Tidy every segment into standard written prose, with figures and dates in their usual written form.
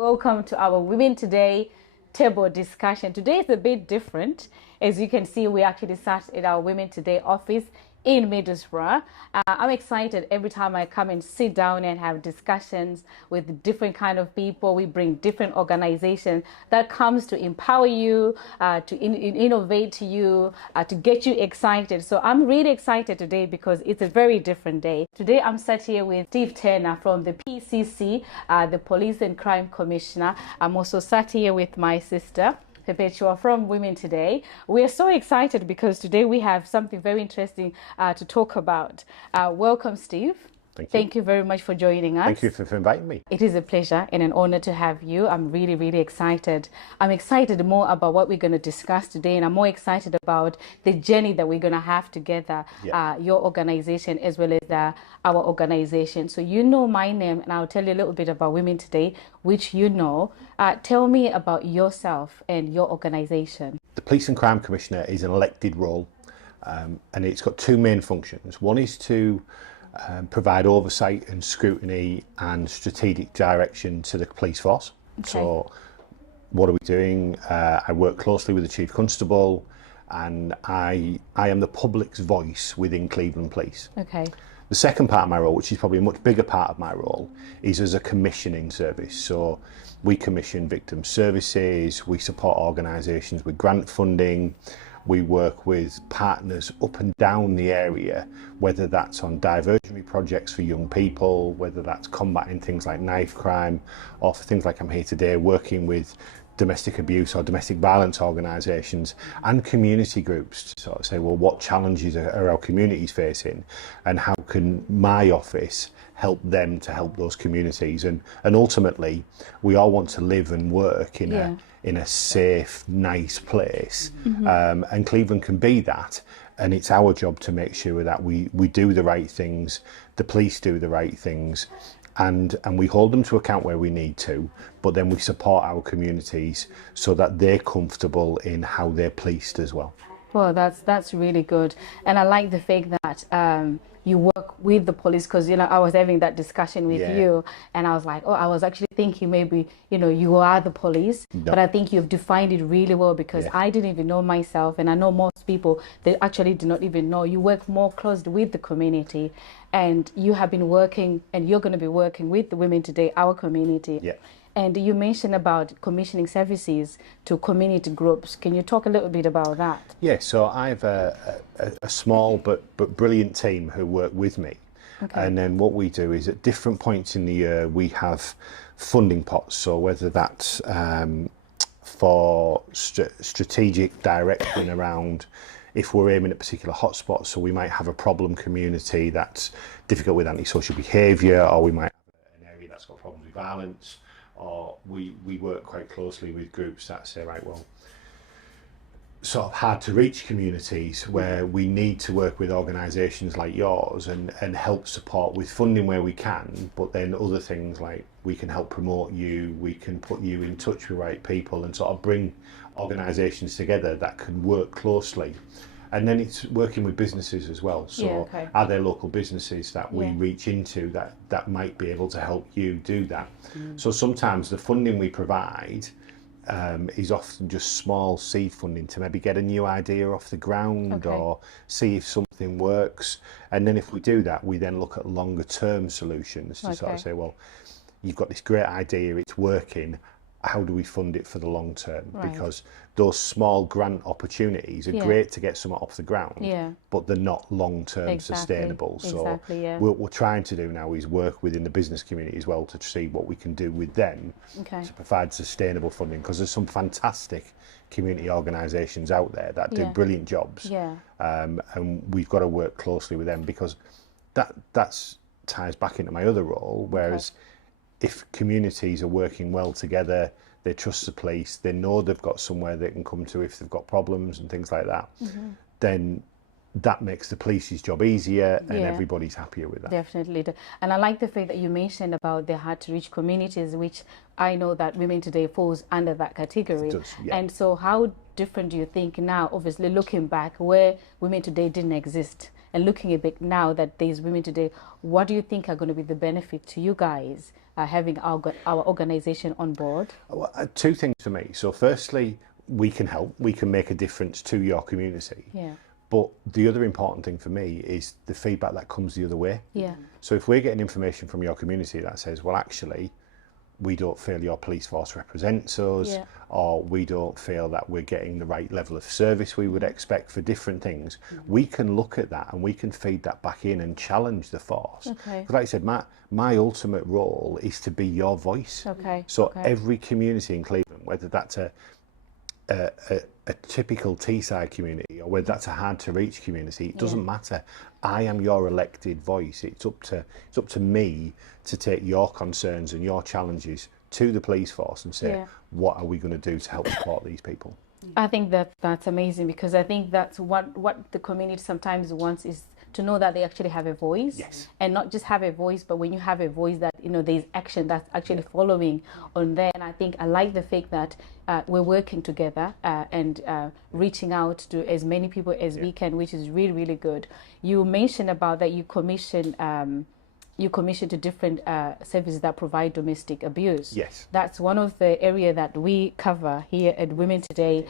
Welcome to our Women Today table discussion. Today is a bit different. As you can see, we actually sat at our Women Today office in Middlesborough. I'm excited every time I come and sit down and have discussions with different kind of people. We bring different organizations that comes to empower you, to innovate to you, to get you excited. So I'm really excited today because it's a very different day. Today I'm sat here with Steve Turner from the PCC, the Police and Crime Commissioner. I'm also sat here with my sister, Perpetua, from Women Today. We are so excited because today we have something very interesting to talk about. Welcome, Steve. Thank you very much for joining us. Thank you for inviting me. It is a pleasure and an honor to have you. I'm really, really excited. I'm excited more about what we're going to discuss today, and I'm more excited about the journey that we're going to have together, your organization as well as our organization. So you know my name, and I'll tell you a little bit about Women Today, which you know. Tell me about yourself and your organization. The Police and Crime Commissioner is an elected role, and it's got two main functions. One is to provide oversight and scrutiny and strategic direction to the police force. Okay. So what are we doing? I work closely with the Chief Constable, and I am the public's voice within Cleveland Police. Okay. The second part of my role, which is probably a much bigger part of my role, is as a commissioning service. So we commission victim services, we support organisations with grant funding, we work with partners up and down the area, whether that's on diversionary projects for young people, whether that's combating things like knife crime, or for things like I'm here today, working with domestic abuse or domestic violence organisations and community groups to sort of say, well, what challenges are our communities facing, and how can my office help them to help those communities? And ultimately, we all want to live and work in a safe, nice place. Mm-hmm. And Cleveland can be that. And it's our job to make sure that we do the right things, the police do the right things, and we hold them to account where we need to, but then we support our communities so that they're comfortable in how they're policed as well. Well, that's really good. And I like the fact that you work with the police, because, you know, I was having that discussion with you, and I was like, oh, I was actually thinking maybe, you know, you are the police. No. But I think you've defined it really well, because I didn't even know myself, and I know most people, they actually do not even know. You work more closely with the community, and you have been working, and you're going to be working with the Women Today, our community. Yeah. And you mentioned about commissioning services to community groups. Can you talk a little bit about that? Yeah, so I have a small but brilliant team who work with me. Okay. And then what we do is at different points in the year, we have funding pots. So whether that's for strategic direction around if we're aiming at particular hotspots, so we might have a problem community that's difficult with antisocial behaviour, or we might have an area that's got problems with violence, or we work quite closely with groups that say, right, well, sort of hard to reach communities where we need to work with organisations like yours and help support with funding where we can, but then other things like we can help promote you, we can put you in touch with the right people and sort of bring organisations together that can work closely. And then it's working with businesses as well. So are there local businesses that we reach into that might be able to help you do that? So sometimes the funding we provide is often just small seed funding to maybe get a new idea off the ground or see if something works. And then if we do that, we then look at longer term solutions to sort of say, well, you've got this great idea, it's working. How do we fund it for the long term? Right. Because those small grant opportunities are great to get something off the ground, but they're not long term sustainable. So what we're trying to do now is work within the business community as well to see what we can do with them to provide sustainable funding, because there's some fantastic community organisations out there that do brilliant jobs, and we've got to work closely with them, because that ties back into my other role, whereas if communities are working well together, they trust the police, they know they've got somewhere they can come to if they've got problems and things like that, then that makes the police's job easier and everybody's happier with that. Definitely. And I like the fact that you mentioned about the hard to reach communities, which I know that Women Today falls under that category. It does, And so how different do you think now, obviously looking back, where Women Today didn't exist? and looking a bit now that there's women today, what do you think are going to be the benefit to you guys having our organization on board? Well, two things for me. So firstly, we can help, we can make a difference to your community. Yeah. But the other important thing for me is the feedback that comes the other way. Yeah. So if we're getting information from your community that says, well, actually, we don't feel your police force represents us, or we don't feel that we're getting the right level of service we would expect for different things, we can look at that and we can feed that back in and challenge the force. Okay. Because like I said, my ultimate role is to be your voice. Okay. So every community in Cleveland, whether that's a typical Teesside community or whether that's a hard to reach community, it doesn't matter. I am your elected voice. It's up to me to take your concerns and your challenges to the police force and say, what are we going to do to help support these people? I think that's amazing, because I think that's what the community sometimes wants, is to know that they actually have a voice. Yes. And not just have a voice, but when you have a voice that, you know, there's action that's actually following on there. And I think I like the fact that we're working together and reaching out to as many people as we can, which is really, really good. You mentioned about that you commission to different services that provide domestic abuse. Yes. That's one of the area that we cover here at Women Today.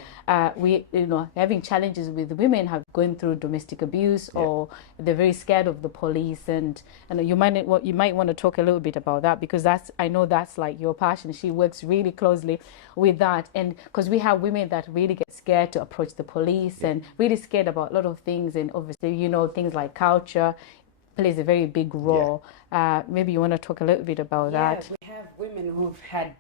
We, you know, having challenges with women have gone through domestic abuse, or they're very scared of the police, and you might want to talk a little bit about that, because I know that's like your passion. She works really closely with that, and because we have women that really get scared to approach the police and really scared about a lot of things, and obviously, you know, things like culture plays a very big role. Maybe you want to talk a little bit about that. We have women who've had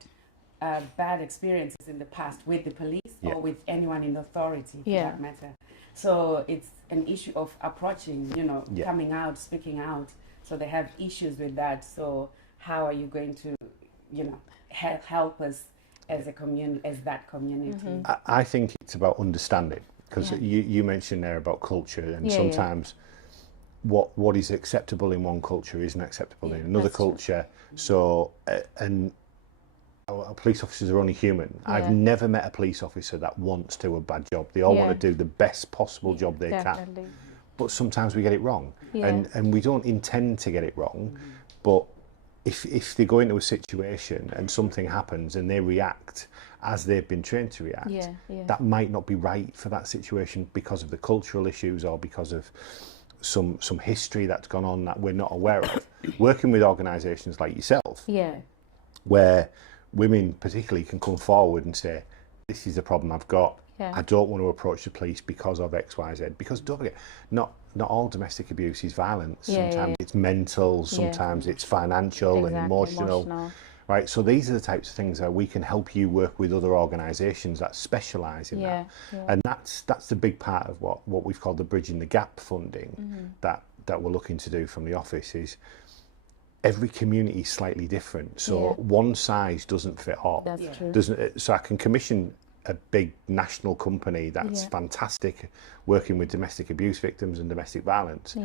bad experiences in the past with the police or with anyone in authority, for that matter. So it's an issue of approaching, you know, coming out, speaking out. So they have issues with that. So how are you going to, you know, help us as a community, as that community? I think it's about understanding, because you mentioned there about culture, and sometimes what is acceptable in one culture isn't acceptable in another culture. So and our police officers are only human. I've never met a police officer that wants to do a bad job. They all want to do the best possible job they can. But sometimes we get it wrong, and we don't intend to get it wrong. But if they go into a situation and something happens and they react as they've been trained to react, that might not be right for that situation because of the cultural issues or because of some history that's gone on that we're not aware of. Working with organisations like yourself, where women particularly can come forward and say, this is the problem I've got, I don't want to approach the police because of X, Y, Z. Because don't forget, not all domestic abuse is violence. Sometimes it's mental, sometimes it's financial and emotional. Right, so these are the types of things that we can help you work with other organisations that specialise in that. And that's the big part of what we've called the Bridging the Gap funding that we're looking to do from the office. Is every community is slightly different, so one size doesn't fit all. That's true. So I can commission a big national company that's fantastic working with domestic abuse victims and domestic violence.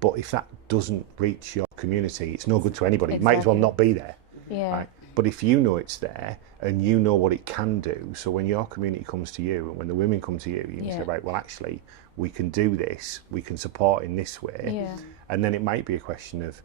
But if that doesn't reach your community, it's no good to anybody. It might as well not be there. Right? But if you know it's there and you know what it can do, so when your community comes to you and when the women come to you, you can say, right, well, actually, we can do this, we can support in this way. And then it might be a question of,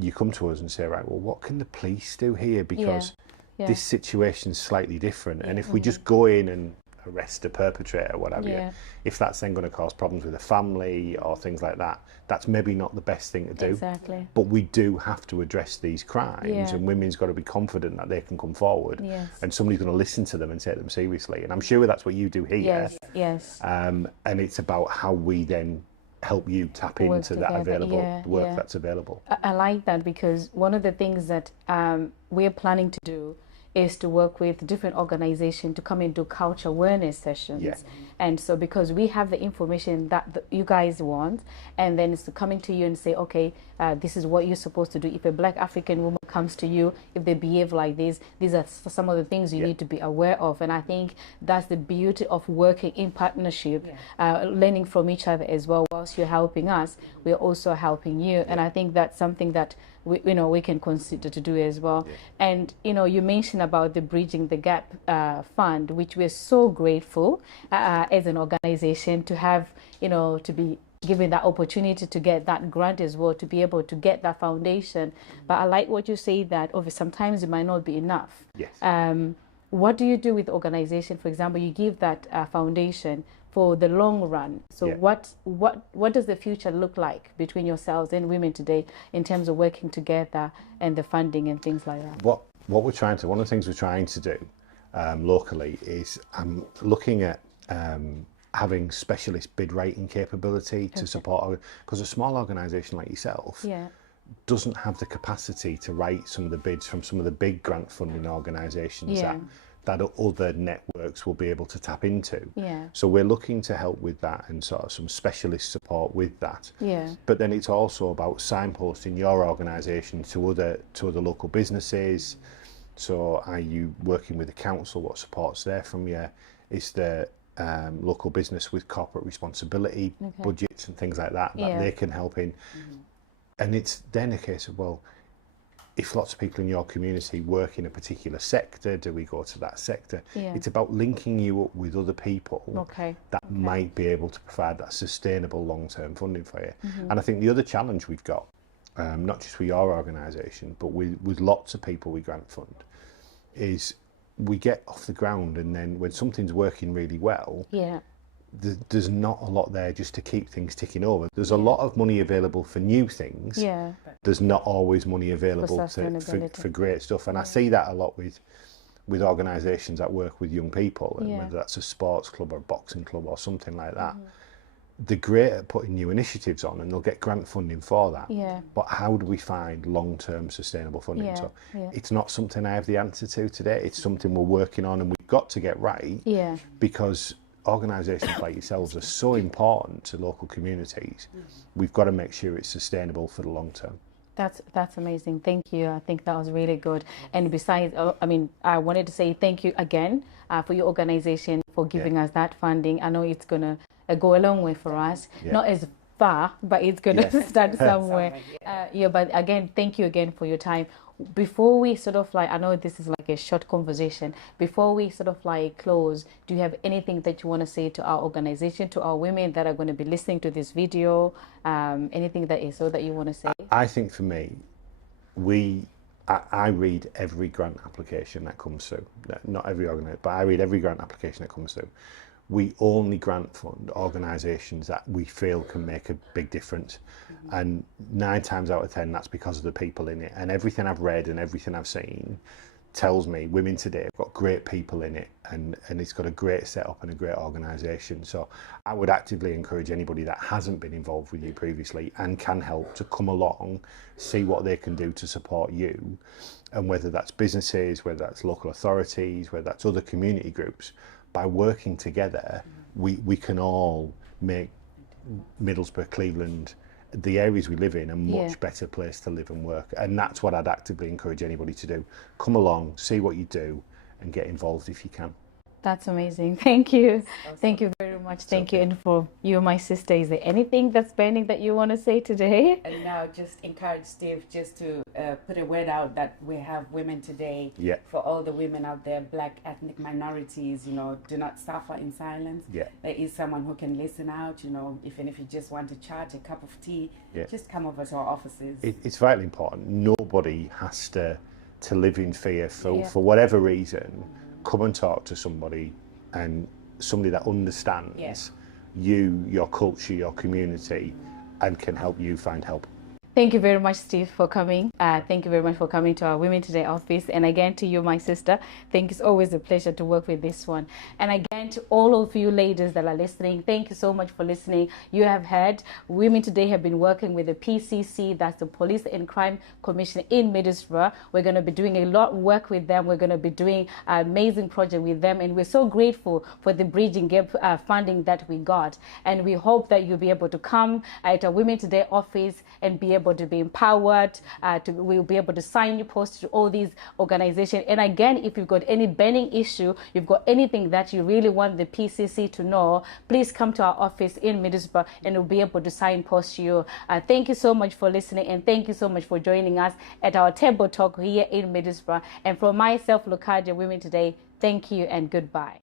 you come to us and say, right, well, what can the police do here? Because this situation's slightly different. And if we just go in and arrest a perpetrator or whatever, if that's then going to cause problems with the family or things like that, that's maybe not the best thing to do. Exactly. But we do have to address these crimes, and women's got to be confident that they can come forward, and somebody's going to listen to them and take them seriously. And I'm sure that's what you do here. And it's about how we then help you tap into that available work that's available. I like that, because one of the things that we're planning to do is to work with different organizations to come and do culture awareness sessions. And so because we have the information that you guys want, and then it's coming to you and say, okay, this is what you're supposed to do. If a Black African woman comes to you, if they behave like this, these are some of the things you need to be aware of. And I think that's the beauty of working in partnership, learning from each other as well. Whilst you're helping us, we're also helping you. And I think that's something that we can consider to do as well. And you mentioned about the Bridging the Gap fund, which we're so grateful as an organization to have, to given that opportunity to get that grant as well, to be able to get that foundation. But I like what you say, that obviously sometimes it might not be enough. Yes. What do you do with organization? For example, you give that foundation for the long run. So what does the future look like between yourselves and Women Today in terms of working together and the funding and things like that? What we're trying to, one of the things we're trying to do locally is looking at having specialist bid rating capability to support, because a small organisation like yourself doesn't have the capacity to rate some of the bids from some of the big grant funding organisations that other networks will be able to tap into. So we're looking to help with that and sort of some specialist support with that. But then it's also about signposting your organisation to other local businesses. So are you working with the council? What support's there from you? Is the local business with corporate responsibility budgets and things like that they can help in? And it's then a case of, well, if lots of people in your community work in a particular sector, do we go to that sector? It's about linking you up with other people that might be able to provide that sustainable long-term funding for you. And I think the other challenge we've got, not just with your organisation, but with lots of people we grant fund, is we get off the ground, and then when something's working really well, there's not a lot there just to keep things ticking over. There's a lot of money available for new things. There's not always money available for great stuff. And I see that a lot with organisations that work with young people, and whether that's a sports club or a boxing club or something like that. They're great at putting new initiatives on, and they'll get grant funding for that. But how do we find long-term sustainable funding? So it's not something I have the answer to today. It's something we're working on, and we've got to get right, because organisations like yourselves are so important to local communities. We've got to make sure it's sustainable for the long term. That's amazing. Thank you. I think that was really good. And besides, I mean, I wanted to say thank you again for your organisation for giving us that funding. I know it's gonna go a long way for us. Not as far, but it's gonna start somewhere. But again, thank you again for your time. Before we sort of like, I know this is like a short conversation, before we sort of like close, do you have anything that you want to say to our organization, to our women that are going to be listening to this video? Anything that is so that you want to say? I think for me, I read every grant application that comes through. Not every organisation, but I read every grant application that comes through. We only grant fund organisations that we feel can make a big difference. And 9 times out of 10, that's because of the people in it. And everything I've read and everything I've seen tells me Women Today have got great people in it, and it's got a great setup and a great organisation. So I would actively encourage anybody that hasn't been involved with you previously and can help to come along, see what they can do to support you. And whether that's businesses, whether that's local authorities, whether that's other community groups, by working together, we can all make Middlesbrough, Cleveland, the areas we live in, a much better place to live and work. And that's what I'd actively encourage anybody to do. Come along, see what you do, and get involved if you can. That's amazing. Thank you. Awesome. Thank you very much. Thank you. And for you, my sister, is there anything that's pending that you want to say today? And now just encourage Steve just to put a word out that we have Women Today. For all the women out there, Black ethnic minorities, do not suffer in silence. There is someone who can listen out, even if you just want to chat, a cup of tea, just come over to our offices. It's vitally important. Nobody has to live in fear for whatever reason. Come and talk to somebody, and somebody that understands you, your culture, your community, and can help you find help. Thank you very much, Steve, for coming. Thank you very much for coming to our Women Today office. And again, to you, my sister, thank you. It's always a pleasure to work with this one. And again, to all of you ladies that are listening, thank you so much for listening. You have heard Women Today have been working with the PCC, that's the Police and Crime Commission in Middlesbrough. We're going to be doing a lot of work with them. We're going to be doing an amazing project with them. And we're so grateful for the Bridging Gap funding that we got. And we hope that you'll be able to come at our Women Today office and be able to be empowered, we'll be able to sign your post to all these organizations. And again, if you've got any burning issue, you've got anything that you really want the PCC to know, please come to our office in Middlesbrough and we'll be able to sign post you. Thank you so much for listening, and thank you so much for joining us at our table talk here in Middlesbrough. And from myself, Locardia, Women Today, thank you and goodbye.